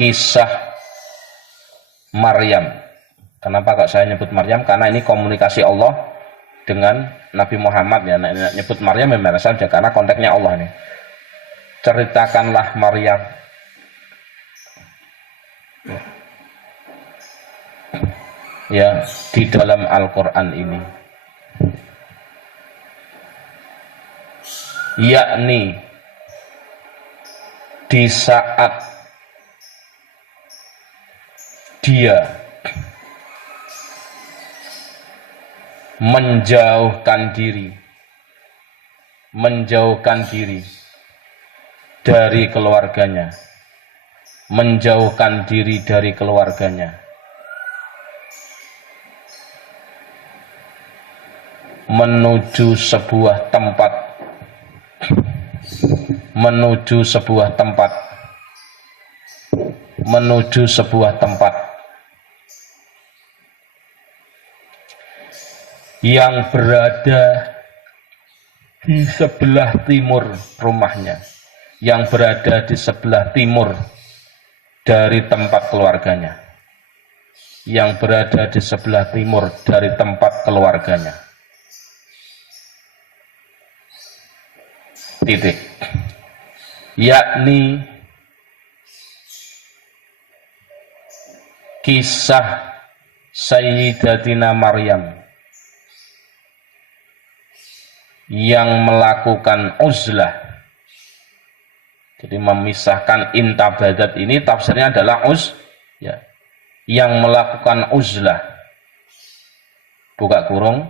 kisah Maryam. Kenapa kok saya nyebut Maryam? Karena ini komunikasi Allah dengan Nabi Muhammad ya. Nah, nyebut Maryam memang saja karena konteksnya Allah nih. Ceritakanlah Maryam ya di dalam Al-Quran ini, yakni di saat dia menjauhkan diri dari keluarganya, menjauhkan diri dari keluarganya, menuju sebuah tempat yang berada di sebelah timur rumahnya, yang berada di sebelah timur dari tempat keluarganya, yang berada di sebelah timur dari tempat keluarganya. Titik. Yakni kisah Sayyidatina Maryam yang melakukan uzlah. Jadi memisahkan intabadat ini tafsirnya adalah ya, yang melakukan uzlah. Buka kurung,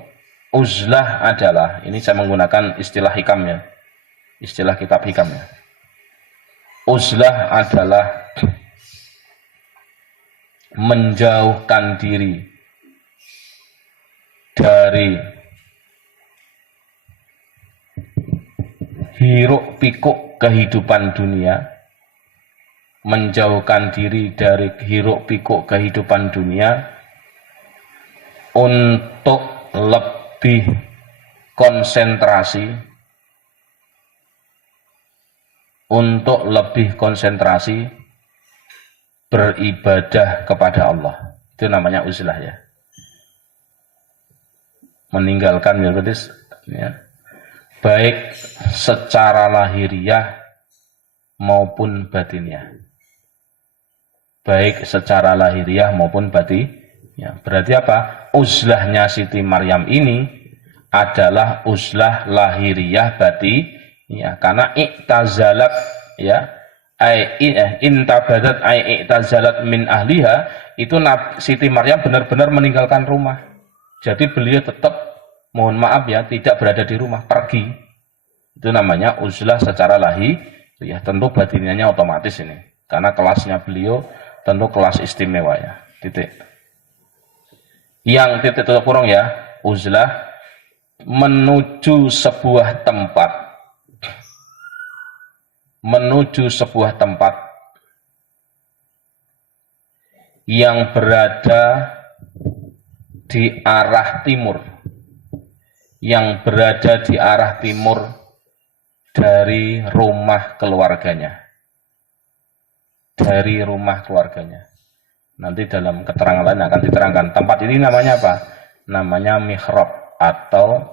uzlah adalah, ini saya menggunakan istilah hikamnya, istilah kitab hikamnya. Uzlah adalah menjauhkan diri dari hiruk pikuk kehidupan dunia, menjauhkan diri dari hiruk pikuk kehidupan dunia untuk lebih konsentrasi beribadah kepada Allah. Itu namanya uzlah ya. Meninggalkan ya, baik secara lahiriah maupun batinnya. Baik secara lahiriah maupun batinnya. Berarti apa? Uzlahnya Siti Maryam ini adalah uzlah lahiriah batinnya. Karena iktazalat ya, intabadat iktazalat min ahliha, itu Siti Maryam benar-benar meninggalkan rumah. Jadi beliau tetap, mohon maaf ya, tidak berada di rumah, pergi. Itu namanya uzlah secara lahir ya, tentu batinnya otomatis ini, karena kelasnya beliau tentu kelas istimewa ya. Titik. Yang titik tutup kurung ya, uzlah menuju sebuah tempat yang berada di arah timur, dari rumah keluarganya. Nanti dalam keterangan lain akan diterangkan. Tempat ini namanya apa? Namanya mihrab atau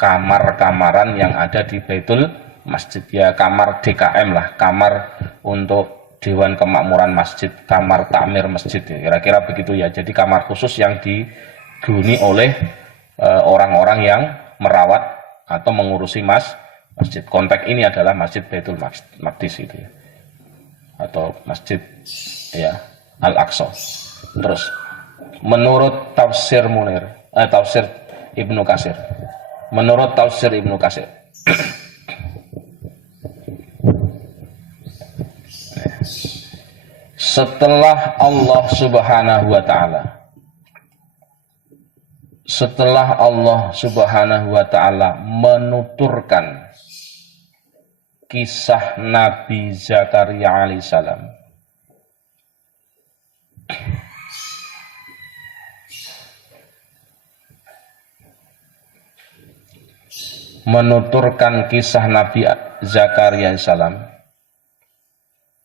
kamar-kamaran yang ada di Baitul Masjid. Ya, kamar DKM lah, kamar untuk Dewan Kemakmuran Masjid, kamar takmir masjid. Kira-kira begitu ya. Jadi kamar khusus yang dihuni oleh orang-orang yang merawat atau mengurusi masjid. Konteks ini adalah Masjid Baitul Maqdis itu ya. Atau Masjid ya Al-Aqsa. Terus menurut tafsir Ibnu Katsir. Setelah Allah Subhanahu wa taala menuturkan kisah Nabi Zakaria alaihissalam,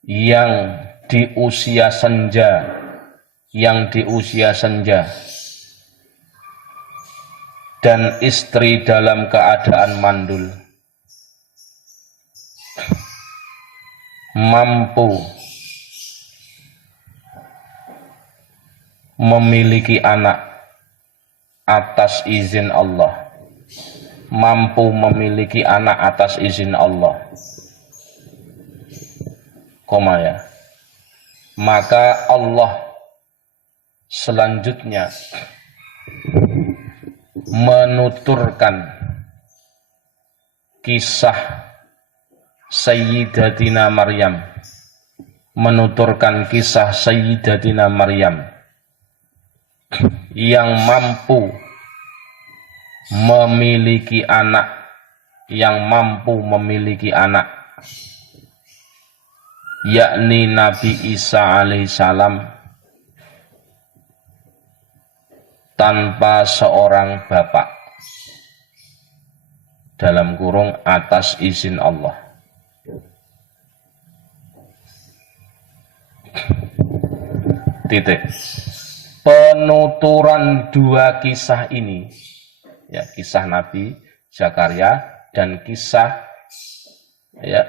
yang di usia senja dan istri dalam keadaan mandul, mampu memiliki anak atas izin Allah, maka Allah selanjutnya menuturkan kisah Sayyidatina Maryam yang mampu memiliki anak, yakni Nabi Isa alaihissalam, tanpa seorang bapak, dalam kurung atas izin Allah. Titik. Penuturan dua kisah ini, ya, kisah Nabi Zakaria dan kisah ya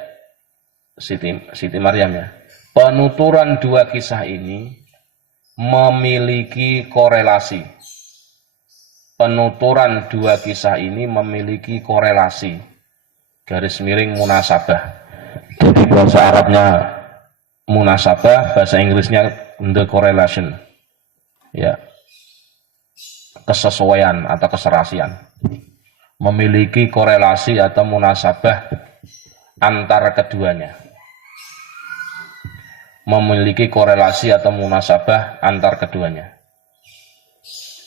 Siti Maryam ya. Penuturan dua kisah ini memiliki korelasi. Garis miring munasabah. Jadi bahasa Arabnya munasabah, bahasa Inggrisnya the correlation. Ya. Kesesuaian atau keserasian. Memiliki korelasi atau munasabah antara keduanya.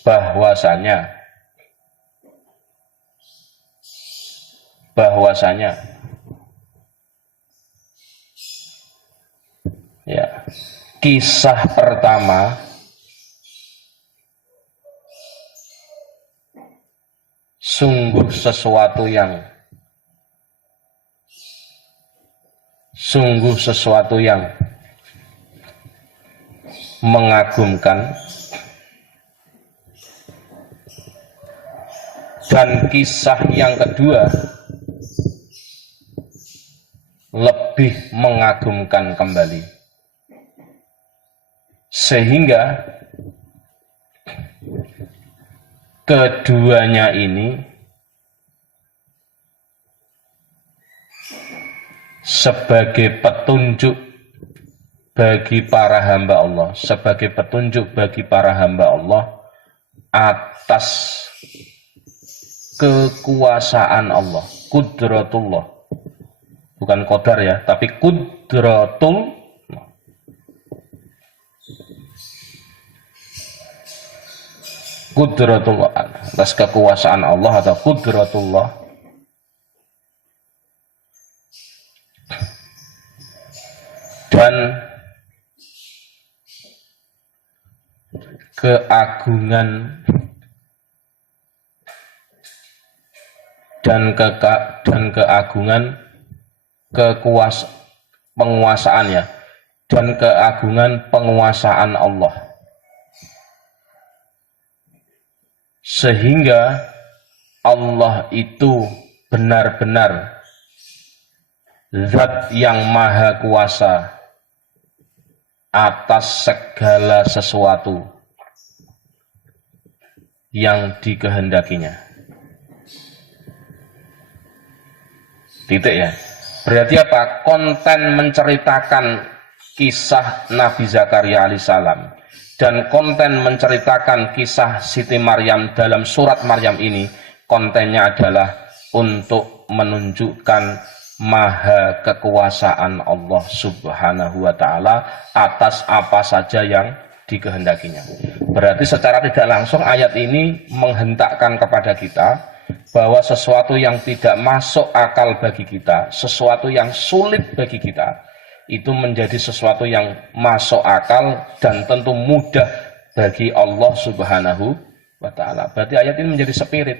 Bahwasanya ya, kisah pertama sungguh sesuatu yang mengagumkan, dan kisah yang kedua lebih mengagumkan kembali, sehingga keduanya ini sebagai petunjuk bagi para hamba Allah, atas kekuasaan Allah, qudratullah, bukan qadar ya, tapi qudratul, Qudratullah, atas kekuasaan Allah atau qudratullah, dan keagungan dan keagungan penguasaan ya, dan keagungan penguasaan Allah, sehingga Allah itu benar-benar zat yang maha kuasa atas segala sesuatu yang dikehendakinya. Titik ya. Berarti apa? Konten menceritakan kisah Nabi Zakaria alaihissalam dan konten menceritakan kisah Siti Maryam dalam surat Maryam ini, kontennya adalah untuk menunjukkan maha kekuasaan Allah subhanahu wa ta'ala atas apa saja yang dikehendakinya. Berarti secara tidak langsung ayat ini menghentakkan kepada kita bahwa sesuatu yang tidak masuk akal bagi kita, sesuatu yang sulit bagi kita, itu menjadi sesuatu yang masuk akal dan tentu mudah bagi Allah subhanahu wa ta'ala. Berarti ayat ini menjadi spirit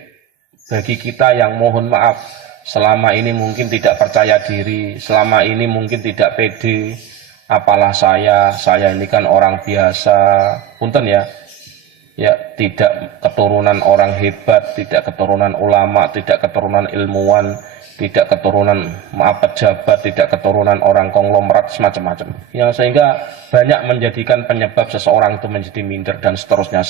bagi kita yang mohon maaf selama ini mungkin tidak percaya diri, selama ini mungkin tidak pede. Apalah saya ini kan orang biasa, punten ya, tidak keturunan orang hebat, tidak keturunan ulama, tidak keturunan ilmuwan, tidak keturunan pejabat, tidak keturunan orang konglomerat semacam-macam. Yang sehingga banyak menjadikan penyebab seseorang itu menjadi minder dan seterusnya.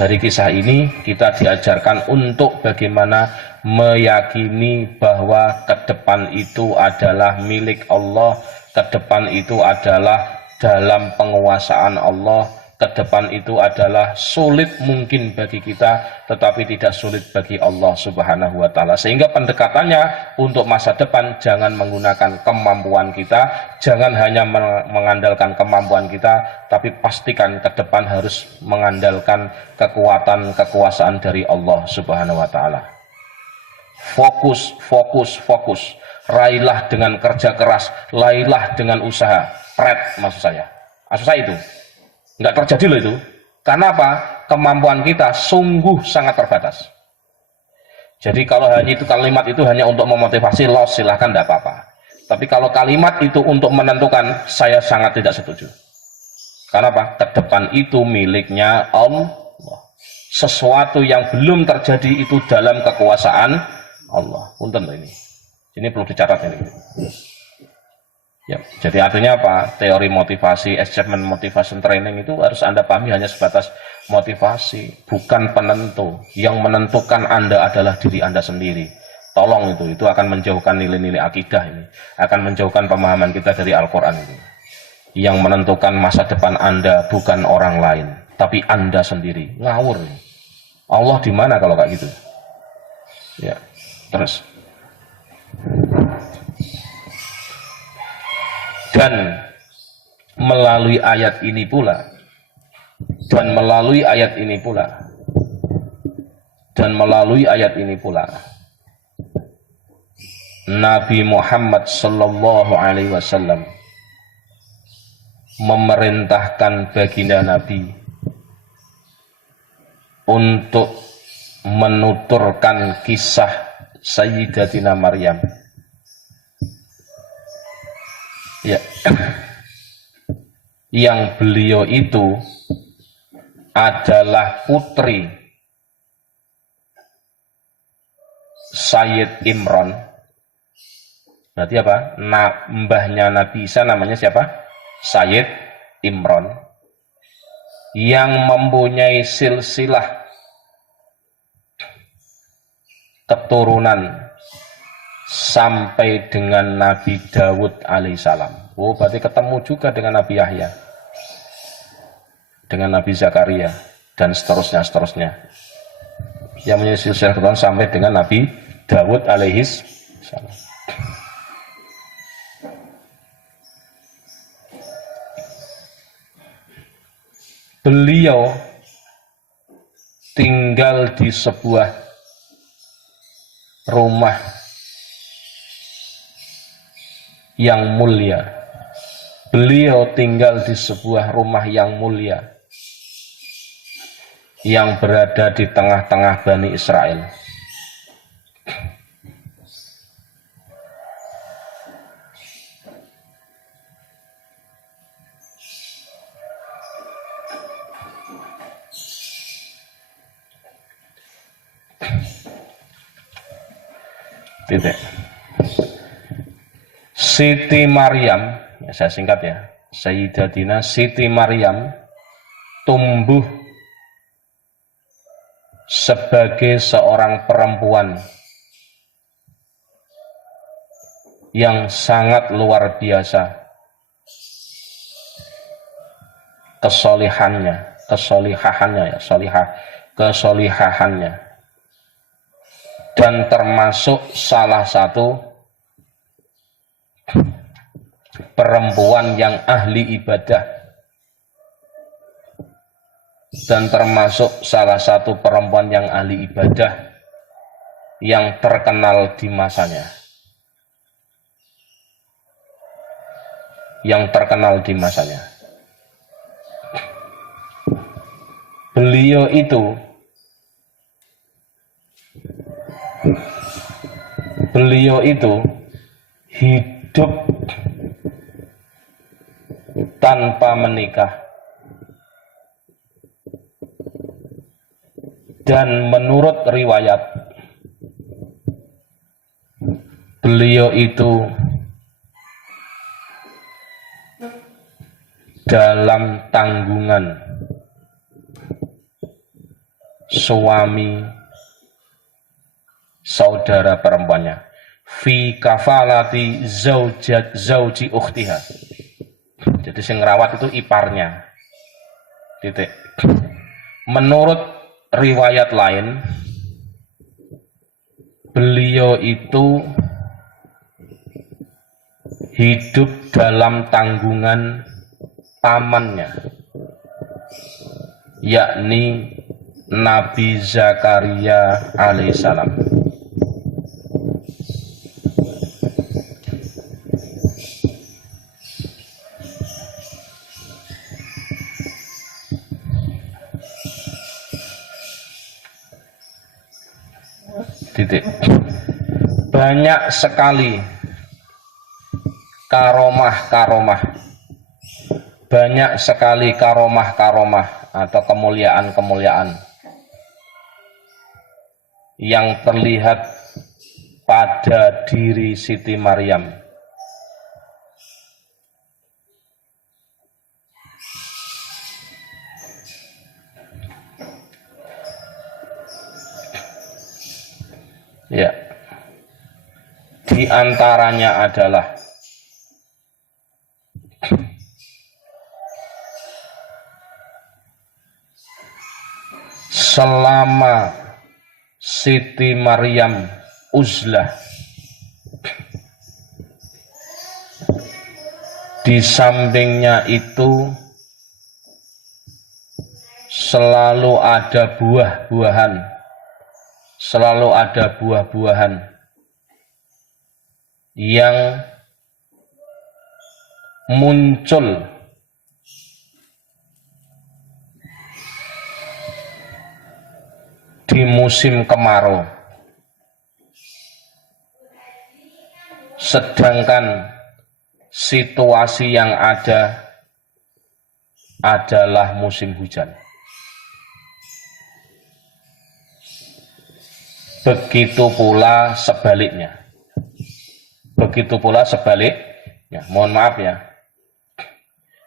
Dari kisah ini kita diajarkan untuk bagaimana meyakini bahwa ke depan itu adalah milik Allah, ke depan itu adalah dalam penguasaan Allah, ke depan itu adalah sulit mungkin bagi kita tetapi tidak sulit bagi Allah subhanahu wa ta'ala. Sehingga pendekatannya untuk masa depan jangan menggunakan kemampuan kita, jangan hanya mengandalkan kemampuan kita, tapi pastikan ke depan harus mengandalkan kekuatan kekuasaan dari Allah subhanahu wa ta'ala. Fokus. Raihlah dengan kerja keras, raihlah dengan usaha. Maksud saya itu nggak terjadi loh itu. Karena apa? Kemampuan kita sungguh sangat terbatas. Jadi kalau hanya itu kalimat itu hanya untuk memotivasi, silahkan tidak apa-apa. Tapi kalau kalimat itu untuk menentukan, saya sangat tidak setuju. Karena apa? Ke depan itu miliknya Allah. Sesuatu yang belum terjadi itu dalam kekuasaan Allah. Punten ini. Ini perlu dicatat ini. Ya, jadi artinya apa? Teori motivasi, achievement motivation training itu harus Anda pahami hanya sebatas motivasi, bukan penentu. Yang menentukan Anda adalah diri Anda sendiri. Tolong itu akan menjauhkan nilai-nilai akidah ini, akan menjauhkan pemahaman kita dari Al-Quran ini. Yang menentukan masa depan Anda bukan orang lain, tapi Anda sendiri. Ngawur. Allah di mana kalau kayak gitu? Ya, terus. Dan melalui ayat ini pula Nabi Muhammad sallallahu alaihi wasallam memerintahkan baginda Nabi untuk menuturkan kisah Sayyidatina Maryam. Ya, yang beliau itu adalah putri Sayyid Imran. Berarti apa? Mbahnya Nabi Isa namanya siapa? Sayyid Imran, yang mempunyai silsilah keturunan sampai dengan Nabi Dawud alaihissalam. Oh, berarti ketemu juga dengan Nabi Yahya, dengan Nabi Zakaria, dan seterusnya. Yang punya silsilah keturunan sampai dengan Nabi Dawud alaihissalam. Beliau tinggal di sebuah rumah yang mulia. Beliau tinggal di sebuah rumah yang mulia yang berada di tengah-tengah Bani Israel. Titik. Siti Maryam, ya saya singkat ya, Sayyidatina Siti Maryam tumbuh sebagai seorang perempuan yang sangat luar biasa kesolihahannya, dan termasuk salah satu perempuan yang ahli ibadah, dan termasuk salah satu perempuan yang ahli ibadah yang terkenal di masanya, Beliau itu hidup tanpa menikah, dan menurut riwayat beliau itu dalam tanggungan suami saudara perempuannya, fi kafalati zauji ukhtiha. Jadi sing ngrawat itu iparnya. Titik. Menurut riwayat lain, beliau itu hidup dalam tanggungan pamannya, yakni Nabi Zakaria alaihissalam. Titik. Banyak sekali karomah atau kemuliaan yang terlihat pada diri Siti Maryam. Ya, di antaranya adalah selama Siti Maryam uzlah, di sampingnya itu selalu ada buah-buahan yang muncul di musim kemarau, sedangkan situasi yang ada adalah musim hujan. Begitu pula sebaliknya. Mohon maaf ya.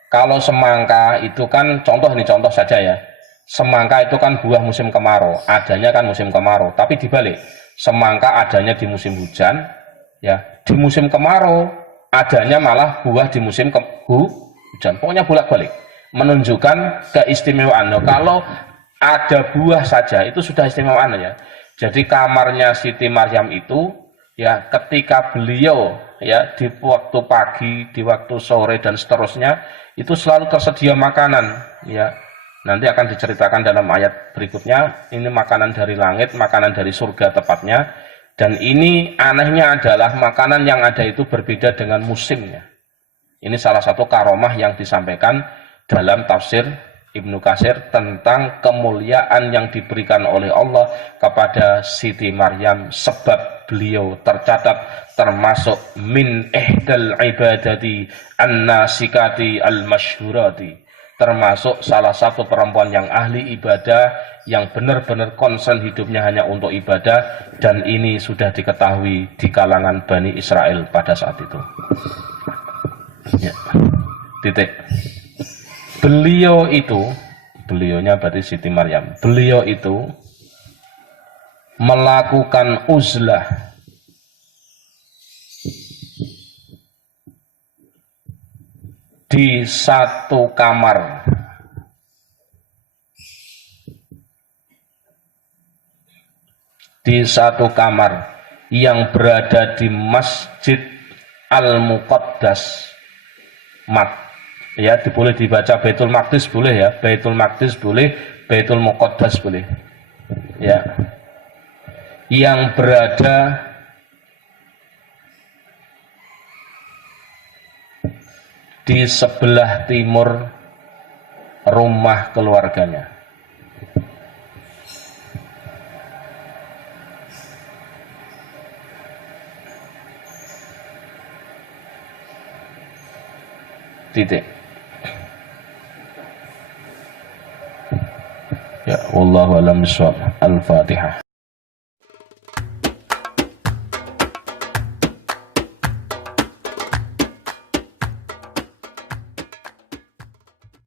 Kalau semangka itu kan contoh saja ya. Semangka itu kan buah musim kemarau, adanya kan musim kemarau. Tapi dibalik, semangka adanya di musim hujan, ya. Di musim kemarau adanya malah buah di musim hujan. Pokoknya bolak-balik. Menunjukkan keistimewaan. Nah, kalau ada buah saja itu sudah istimewaan ya. Jadi kamarnya Siti Maryam itu ya, ketika beliau ya di waktu pagi, di waktu sore dan seterusnya itu selalu tersedia makanan ya. Nanti akan diceritakan dalam ayat berikutnya, ini makanan dari langit, makanan dari surga tepatnya. Dan ini anehnya adalah makanan yang ada itu berbeda dengan musimnya. Ini salah satu karomah yang disampaikan dalam tafsir Ibnu Katsir tentang kemuliaan yang diberikan oleh Allah kepada Siti Maryam, sebab beliau tercatat termasuk min ihdal ibadati an-nasikati al-masyhurati, termasuk salah satu perempuan yang ahli ibadah, yang benar-benar konsen hidupnya hanya untuk ibadah, dan ini sudah diketahui di kalangan Bani Israel pada saat itu. Ya. Titik. Beliaunya berarti Siti Maryam, beliau itu melakukan uzlah di satu kamar yang berada di Masjid Al-Muqaddas. Ya, boleh dibaca Baitul Maqdis boleh ya, Baitul Maqdis boleh, Baitul Muqaddas boleh. Ya. Yang berada di sebelah timur rumah keluarganya. Titik. Ya, wallahu a'lam bishawab. Al-Fatihah.